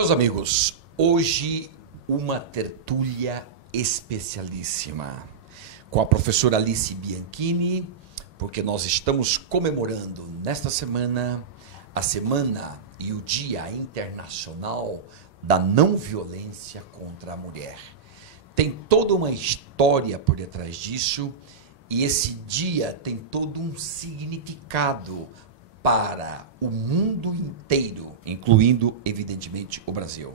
Meus amigos, hoje uma tertúlia especialíssima com a professora Alice Bianchini, porque nós estamos comemorando nesta semana a semana e o Dia Internacional da Não Violência contra a Mulher. Tem toda uma história por detrás disso e esse dia tem todo um significado para o mundo inteiro, incluindo, evidentemente, o Brasil.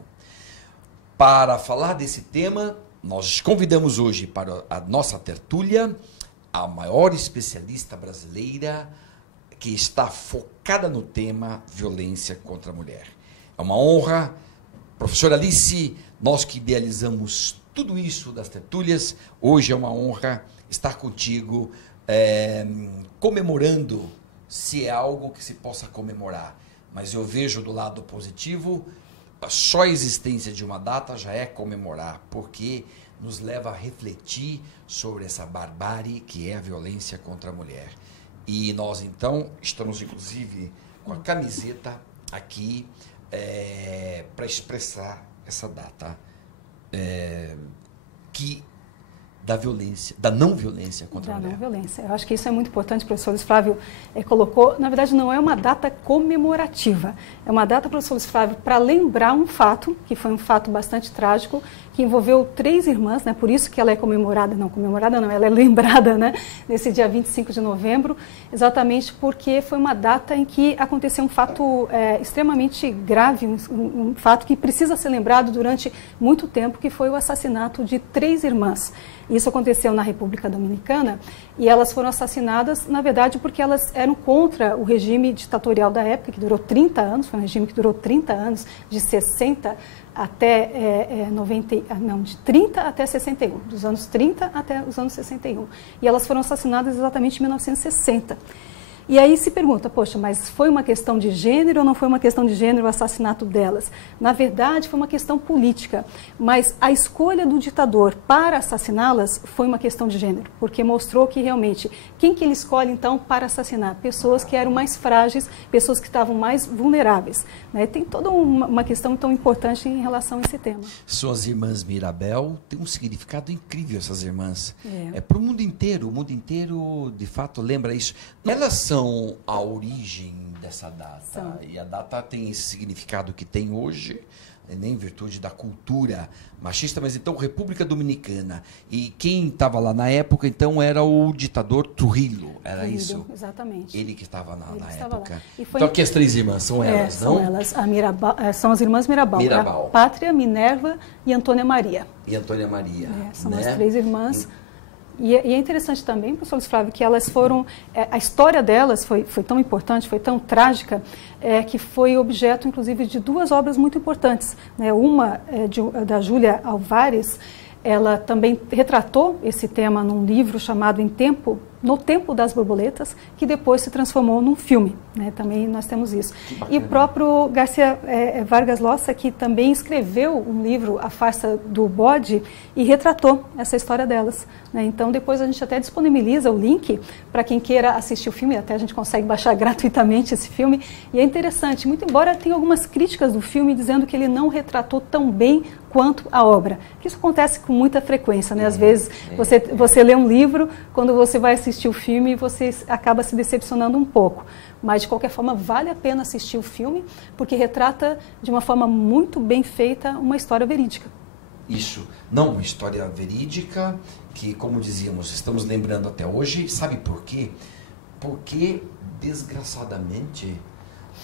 Para falar desse tema, nós convidamos hoje para a nossa tertúlia a maior especialista brasileira que está focada no tema violência contra a mulher. É uma honra, professora Alice, nós que idealizamos tudo isso das tertúlias, hoje é uma honra estar contigo, comemorando, se é algo que se possa comemorar. Mas eu vejo do lado positivo, só a existência de uma data já é comemorar, porque nos leva a refletir sobre essa barbárie que é a violência contra a mulher. E nós, então, estamos, inclusive, com a camiseta aqui para expressar essa data da violência, da não violência contra a mulher. Da não violência. Eu acho que isso é muito importante, o professor Luiz Flávio colocou. Na verdade, não é uma data comemorativa. É uma data, professor Luiz Flávio, para lembrar um fato, que foi um fato bastante trágico, que envolveu 3 irmãs, né? Por isso que ela é comemorada não, ela é lembrada, né? Nesse dia 25 de novembro, exatamente porque foi uma data em que aconteceu um fato extremamente grave, um fato que precisa ser lembrado durante muito tempo, que foi o assassinato de 3 irmãs. Isso aconteceu na República Dominicana e elas foram assassinadas, na verdade, porque elas eram contra o regime ditatorial da época, que durou 30 anos, foi um regime que durou 30 anos, de 60 até de 30 até 61, dos anos 30 até os anos 61. E elas foram assassinadas exatamente em 1960. E aí se pergunta, poxa, mas foi uma questão de gênero ou não foi uma questão de gênero o assassinato delas? Na verdade, foi uma questão política, mas a escolha do ditador para assassiná-las foi uma questão de gênero, porque mostrou que realmente, quem que ele escolhe então para assassinar? Pessoas que eram mais frágeis, pessoas que estavam mais vulneráveis, né? Tem toda uma questão tão importante em relação a esse tema. Suas irmãs Mirabel tem um significado incrível, essas irmãs. É para o mundo inteiro de fato lembra isso. Elas são a origem dessa data, e a data tem esse significado que tem hoje, nem em virtude da cultura machista, mas então República Dominicana, e quem estava lá na época então era o ditador Trujillo, era Trujillo, isso? Exatamente. Ele que estava na época. Foi... Então aqui as 3 irmãs, são elas, não? São elas, são as irmãs Mirabal. Pátria, Minerva e Antônia Maria. E Antônia Maria. São as 3 irmãs. E é interessante também, professor Luiz Flávio, que elas foram, a história delas foi tão importante, foi tão trágica, que foi objeto, inclusive, de 2 obras muito importantes. Né? Uma da Júlia Alvares, ela também retratou esse tema num livro chamado No Tempo das Borboletas, que depois se transformou num filme, né? Também nós temos isso. E o próprio Garcia Vargas Llosa, que também escreveu um livro, A Farsa do Bode, e retratou essa história delas, né? Então, depois a gente até disponibiliza o link para quem queira assistir o filme, até a gente consegue baixar gratuitamente esse filme, e é interessante, muito embora tenha algumas críticas do filme dizendo que ele não retratou tão bem quanto a obra, que isso acontece com muita frequência, né? Às vezes você lê um livro, quando você vai assistir o filme, você acaba se decepcionando um pouco. Mas, de qualquer forma, vale a pena assistir o filme, porque retrata de uma forma muito bem feita uma história verídica. Isso. Não, uma história verídica que, como dizíamos, estamos lembrando até hoje. Sabe por quê? Porque, desgraçadamente,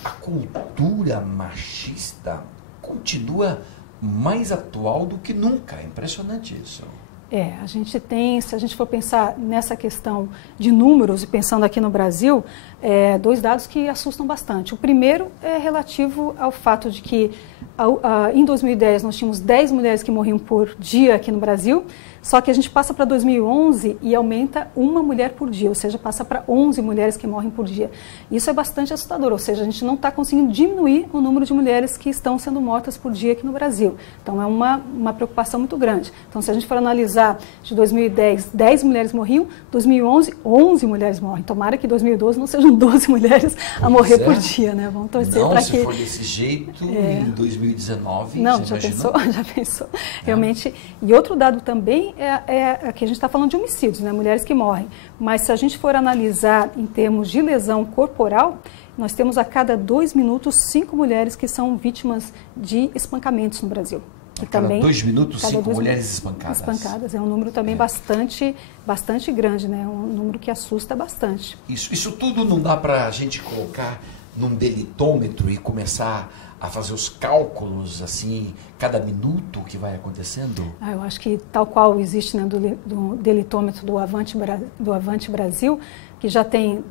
a cultura machista continua mais atual do que nunca. É impressionante isso. A gente tem, se a gente for pensar nessa questão de números, e pensando aqui no Brasil, 2 dados que assustam bastante. O primeiro é relativo ao fato de que, em 2010, nós tínhamos 10 mulheres que morriam por dia aqui no Brasil. Só que a gente passa para 2011 e aumenta uma mulher por dia, ou seja, passa para 11 mulheres que morrem por dia. Isso é bastante assustador, ou seja, a gente não está conseguindo diminuir o número de mulheres que estão sendo mortas por dia aqui no Brasil. Então é uma preocupação muito grande. Então se a gente for analisar de 2010, 10 mulheres morriam, 2011, 11 mulheres morrem. Tomara que 2012 não sejam 12 mulheres a morrer por dia, né? Vamos torcer para que... Não, se for desse jeito, em 2019, não, já pensou. Realmente. E outro dado também é que a gente está falando de homicídios, né? Mulheres que morrem. Mas se a gente for analisar em termos de lesão corporal, nós temos a cada 2 minutos 5 mulheres que são vítimas de espancamentos no Brasil. A cada 2 minutos, 5 mulheres espancadas. Espancadas. É um número também bastante grande, né? Um número que assusta bastante. Isso tudo não dá para a gente colocar num delitômetro e começar a fazer os cálculos, assim, cada minuto que vai acontecendo? Eu acho que tal qual existe, né, do delitômetro do Avante Brasil, que já tem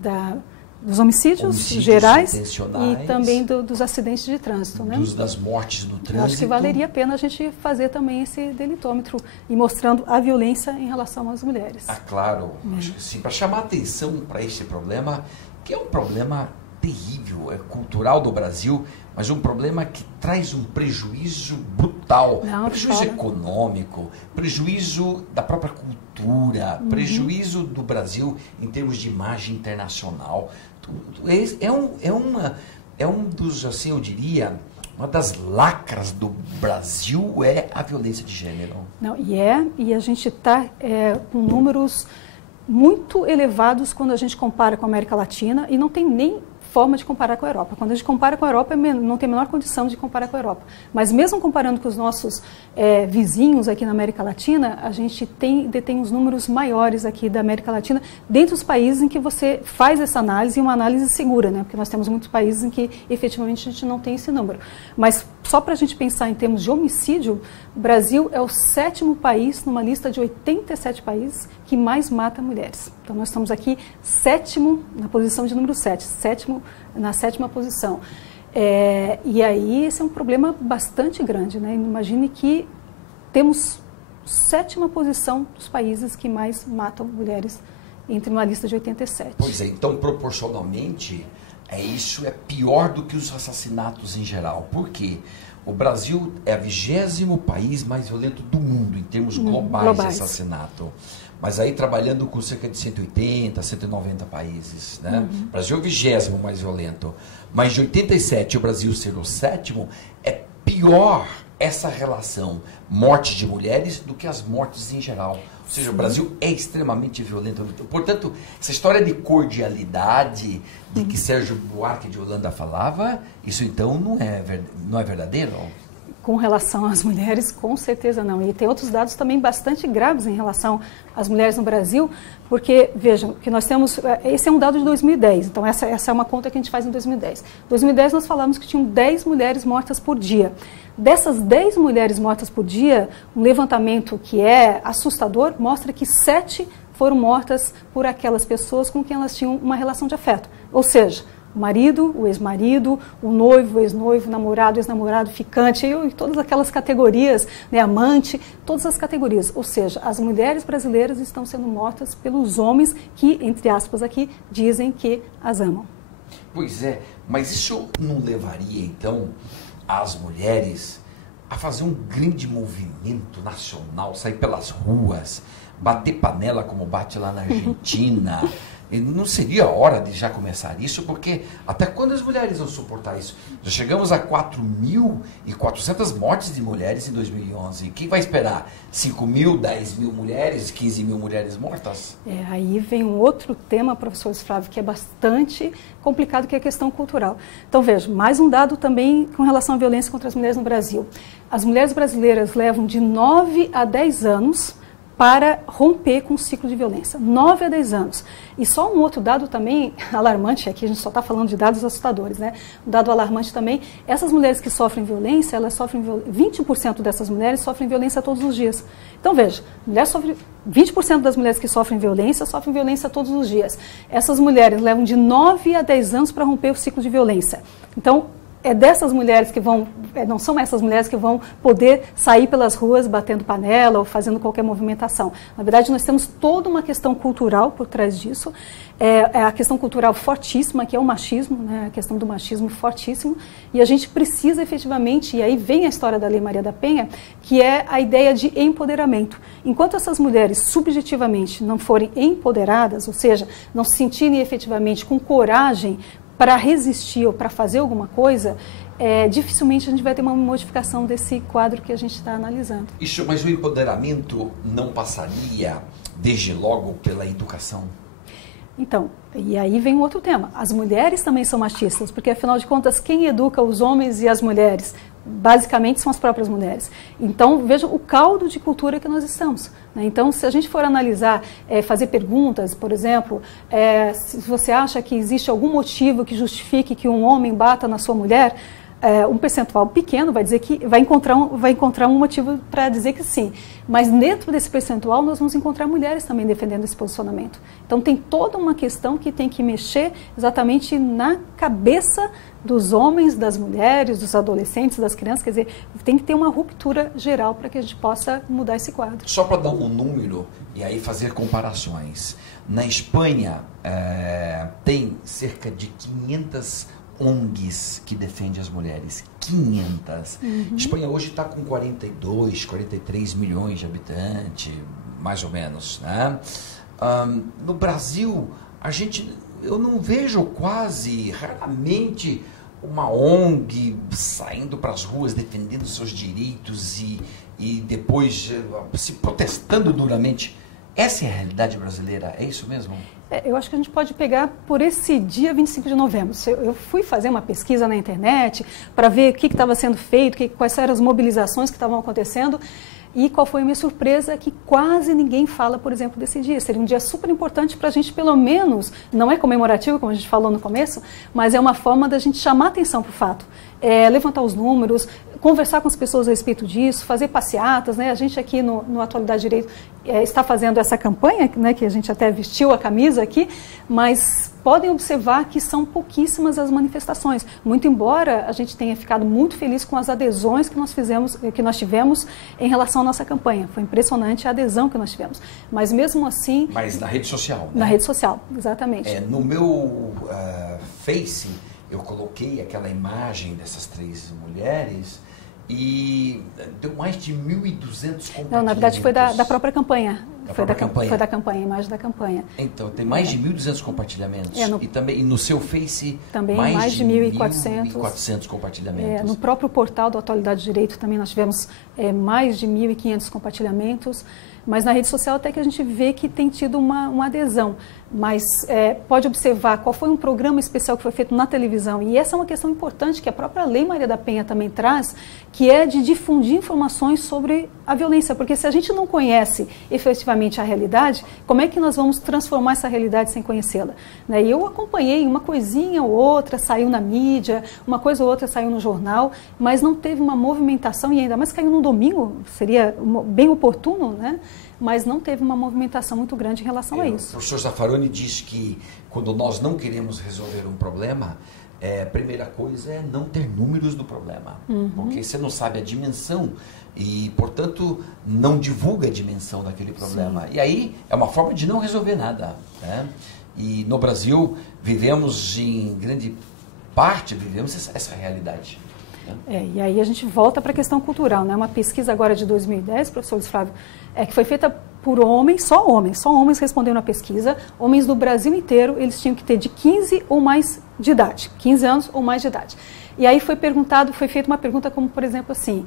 dos homicídios gerais e também dos acidentes de trânsito, né? Das mortes no trânsito. Eu acho que valeria a pena a gente fazer também esse delitômetro e mostrando a violência em relação às mulheres. Claro. Acho que sim, para chamar atenção para esse problema, que é um problema terrível, é cultural do Brasil, mas um problema que traz um prejuízo brutal, prejuízo econômico, prejuízo da própria cultura, prejuízo do Brasil em termos de imagem internacional. É um dos, assim, eu diria, uma das lacras do Brasil é a violência de gênero. Não, e a gente está com números muito elevados quando a gente compara com a América Latina e não tem nem forma de comparar com a Europa. Quando a gente compara com a Europa, não tem a menor condição de comparar com a Europa. Mas mesmo comparando com os nossos vizinhos aqui na América Latina, a gente detém os números maiores aqui da América Latina, dentre os países em que você faz essa análise, e uma análise segura, né? Porque nós temos muitos países em que efetivamente a gente não tem esse número. Mas só para a gente pensar em termos de homicídio, o Brasil é o 7º país, numa lista de 87 países, que mais mata mulheres. Então nós estamos aqui 7º, na posição de número 7, na 7ª posição. E aí esse é um problema bastante grande, né? Imagine que temos 7ª posição dos países que mais matam mulheres entre uma lista de 87. Pois é, então proporcionalmente isso é pior do que os assassinatos em geral. Por quê? O Brasil é o 20º país mais violento do mundo em termos globais de assassinato. Mas aí trabalhando com cerca de 180, 190 países, né? O Brasil é o 20º mais violento. Mas de 87 o Brasil ser o 7º, é pior essa relação morte de mulheres do que as mortes em geral. Ou seja, o Brasil é extremamente violento. Portanto, essa história de cordialidade de que Sérgio Buarque de Holanda falava, isso então não é verdadeiro? Com relação às mulheres, com certeza não. E tem outros dados também bastante graves em relação às mulheres no Brasil, porque, vejam, que nós temos... Esse é um dado de 2010, então essa é uma conta que a gente faz em 2010. Em 2010 nós falamos que tinham 10 mulheres mortas por dia. Dessas 10 mulheres mortas por dia, um levantamento que é assustador mostra que 7 foram mortas por aquelas pessoas com quem elas tinham uma relação de afeto. Ou seja, o marido, o ex-marido, o noivo, o ex-noivo, o namorado, o ex-namorado, ficante, e todas aquelas categorias, né, amante, todas as categorias. Ou seja, as mulheres brasileiras estão sendo mortas pelos homens que, entre aspas aqui, dizem que as amam. Pois é, mas isso não levaria, então, as mulheres a fazer um grande movimento nacional, sair pelas ruas, bater panela como bate lá na Argentina? E não seria a hora de já começar isso? Porque até quando as mulheres vão suportar isso? Já chegamos a 4.400 mortes de mulheres em 2011. Quem vai esperar? 5.000, 10.000 mulheres, 15.000 mulheres mortas? Aí vem um outro tema, professor Flávio, que é bastante complicado, que é a questão cultural. Então, veja, mais um dado também com relação à violência contra as mulheres no Brasil. As mulheres brasileiras levam de 9 a 10 anos para romper com o ciclo de violência. 9 a 10 anos. E só um outro dado também alarmante, aqui a gente só está falando de dados assustadores, né? Um dado alarmante também, essas mulheres que sofrem violência, 20% dessas mulheres sofrem violência todos os dias. Então veja, 20% das mulheres que sofrem violência todos os dias. Essas mulheres levam de 9 a 10 anos para romper o ciclo de violência. Então, é dessas mulheres que vão, não são essas mulheres que vão poder sair pelas ruas batendo panela ou fazendo qualquer movimentação. Na verdade, nós temos toda uma questão cultural por trás disso, é a questão cultural fortíssima, que é o machismo, né? A questão do machismo fortíssimo, e a gente precisa efetivamente, e aí vem a história da Lei Maria da Penha, que é a ideia de empoderamento. Enquanto essas mulheres subjetivamente não forem empoderadas, ou seja, não se sentirem efetivamente com coragem para resistir ou para fazer alguma coisa, dificilmente a gente vai ter uma modificação desse quadro que a gente está analisando. Isso, mas o empoderamento não passaria, desde logo, pela educação? Então, e aí vem um outro tema. As mulheres também são machistas, porque afinal de contas, quem educa os homens e as mulheres? Basicamente são as próprias mulheres. Então, veja o caldo de cultura que nós estamos, né? Então, se a gente for analisar, fazer perguntas, por exemplo, se você acha que existe algum motivo que justifique que um homem bata na sua mulher, um percentual pequeno vai dizer que vai encontrar um motivo para dizer que sim. Mas dentro desse percentual nós vamos encontrar mulheres também defendendo esse posicionamento. Então tem toda uma questão que tem que mexer exatamente na cabeça dos homens, das mulheres, dos adolescentes, das crianças. Quer dizer, tem que ter uma ruptura geral para que a gente possa mudar esse quadro. Só para dar um número e aí fazer comparações. Na Espanha tem cerca de 500 ONGs que defendem as mulheres, 500. A Espanha hoje está com 42, 43 milhões de habitantes, mais ou menos, né? No Brasil, eu não vejo raramente, uma ONG saindo para as ruas defendendo seus direitos e depois se protestando duramente. Essa é a realidade brasileira, é isso mesmo? Eu acho que a gente pode pegar por esse dia 25 de novembro. Eu fui fazer uma pesquisa na internet para ver o que estava sendo feito, quais eram as mobilizações que estavam acontecendo. E qual foi a minha surpresa? Que quase ninguém fala, por exemplo, desse dia. Seria um dia super importante para a gente, pelo menos, não é comemorativo, como a gente falou no começo, mas é uma forma da gente chamar atenção para o fato. Levantar os números, conversar com as pessoas a respeito disso, fazer passeatas, né? A gente aqui no Atualidade Direito está fazendo essa campanha, né, que a gente até vestiu a camisa aqui, mas podem observar que são pouquíssimas as manifestações. Muito embora a gente tenha ficado muito feliz com as adesões que nós tivemos em relação à nossa campanha. Foi impressionante a adesão que nós tivemos. Mas mesmo assim... Mas na rede social, né? Na rede social, exatamente. No meu Face, eu coloquei aquela imagem dessas 3 mulheres e deu mais de 1.200 compartilhamentos. Não, na verdade foi da própria campanha. Foi da campanha, a imagem da campanha. Então, tem mais de 1.200 compartilhamentos. E também no seu Face, também mais de 1.400 compartilhamentos. No próprio portal do Atualidade Direito também nós tivemos mais de 1.500 compartilhamentos. Mas na rede social até que a gente vê que tem tido uma adesão. Mas pode observar qual foi um programa especial que foi feito na televisão. E essa é uma questão importante que a própria Lei Maria da Penha também traz, que é de difundir informações sobre a violência. Porque se a gente não conhece efetivamente a realidade, como é que nós vamos transformar essa realidade sem conhecê-la? Né? E eu acompanhei uma coisinha ou outra, saiu na mídia, uma coisa ou outra saiu no jornal, mas não teve uma movimentação, e ainda mais caiu no domingo, seria bem oportuno, né? Mas não teve uma movimentação muito grande em relação a isso. O professor Zaffaroni diz que quando nós não queremos resolver um problema, a primeira coisa é não ter números do problema, porque você não sabe a dimensão e, portanto, não divulga a dimensão daquele problema. Sim. E aí é uma forma de não resolver nada, né? E no Brasil vivemos, em grande parte, essa realidade. E aí a gente volta para a questão cultural, né? Uma pesquisa agora de 2010, professor Luiz Flávio, que foi feita por homens, só homens responderam na pesquisa, homens do Brasil inteiro, eles tinham que ter de 15 ou mais de idade, 15 anos ou mais de idade. E aí foi feita uma pergunta como, por exemplo, assim,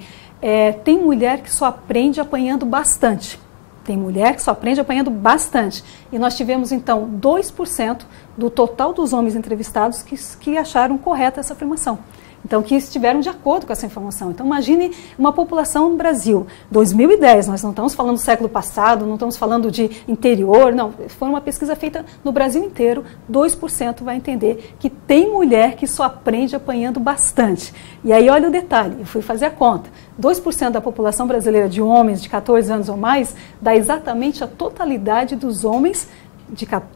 tem mulher que só aprende apanhando bastante. Tem mulher que só aprende apanhando bastante. E nós tivemos, então, 2% do total dos homens entrevistados que acharam correta essa afirmação. Então, que estiveram de acordo com essa informação. Então, imagine uma população no Brasil, 2010, nós não estamos falando do século passado, não estamos falando de interior, não. Foi uma pesquisa feita no Brasil inteiro, 2% vai entender que tem mulher que só aprende apanhando bastante. E aí, olha o detalhe, eu fui fazer a conta. 2% da população brasileira de homens de 14 anos ou mais dá exatamente a totalidade dos homens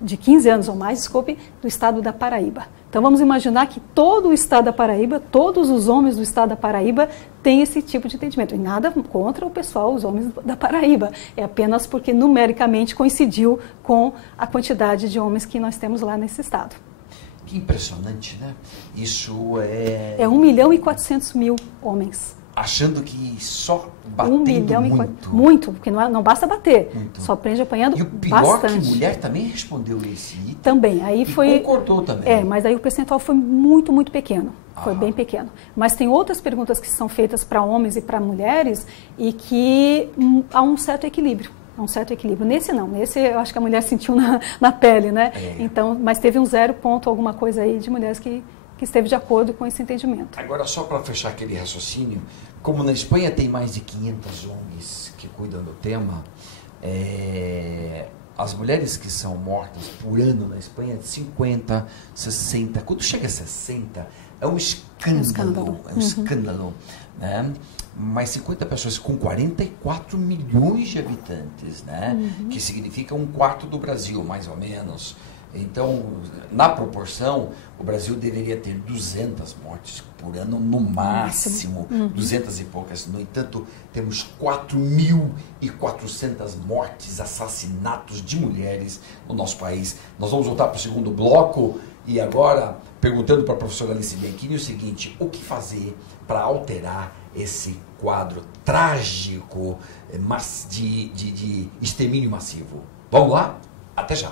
de 15 anos ou mais, desculpe, do estado da Paraíba. Então vamos imaginar que todo o estado da Paraíba, todos os homens do estado da Paraíba têm esse tipo de entendimento. E nada contra o pessoal, os homens da Paraíba. É apenas porque numericamente coincidiu com a quantidade de homens que nós temos lá nesse estado. Que impressionante, né? Isso é... É 1.400.000 homens. Achando que só batendo 1 milhão muito. Muito, porque não basta bater, Muito. Só aprende apanhando E o pior bastante. que mulher também respondeu esse item. Também, aí foi... concordou também. Mas aí o percentual foi muito, muito pequeno. Foi Ah. bem pequeno. Mas tem outras perguntas que são feitas para homens e para mulheres e que há um certo equilíbrio. Nesse não, nesse eu acho que a mulher sentiu na pele, né? Então, mas teve um 0 ponto alguma coisa aí de mulheres que esteve de acordo com esse entendimento. Agora, só para fechar aquele raciocínio, como na Espanha tem mais de 500 ONGs que cuidam do tema, as mulheres que são mortas por ano na Espanha é de 50, 60. Quando chega a 60, é um escândalo. É um escândalo, né? Mas 50 pessoas com 44 milhões de habitantes, né? Que significa 1/4 do Brasil, mais ou menos. Então, na proporção, o Brasil deveria ter 200 mortes por ano no máximo, 200 e poucas. No entanto, temos 4.400 mortes, assassinatos de mulheres no nosso país. Nós vamos voltar para o segundo bloco e agora, perguntando para a professora Alice Bianchini o seguinte: o que fazer para alterar esse quadro trágico de extermínio massivo? Vamos lá? Até já!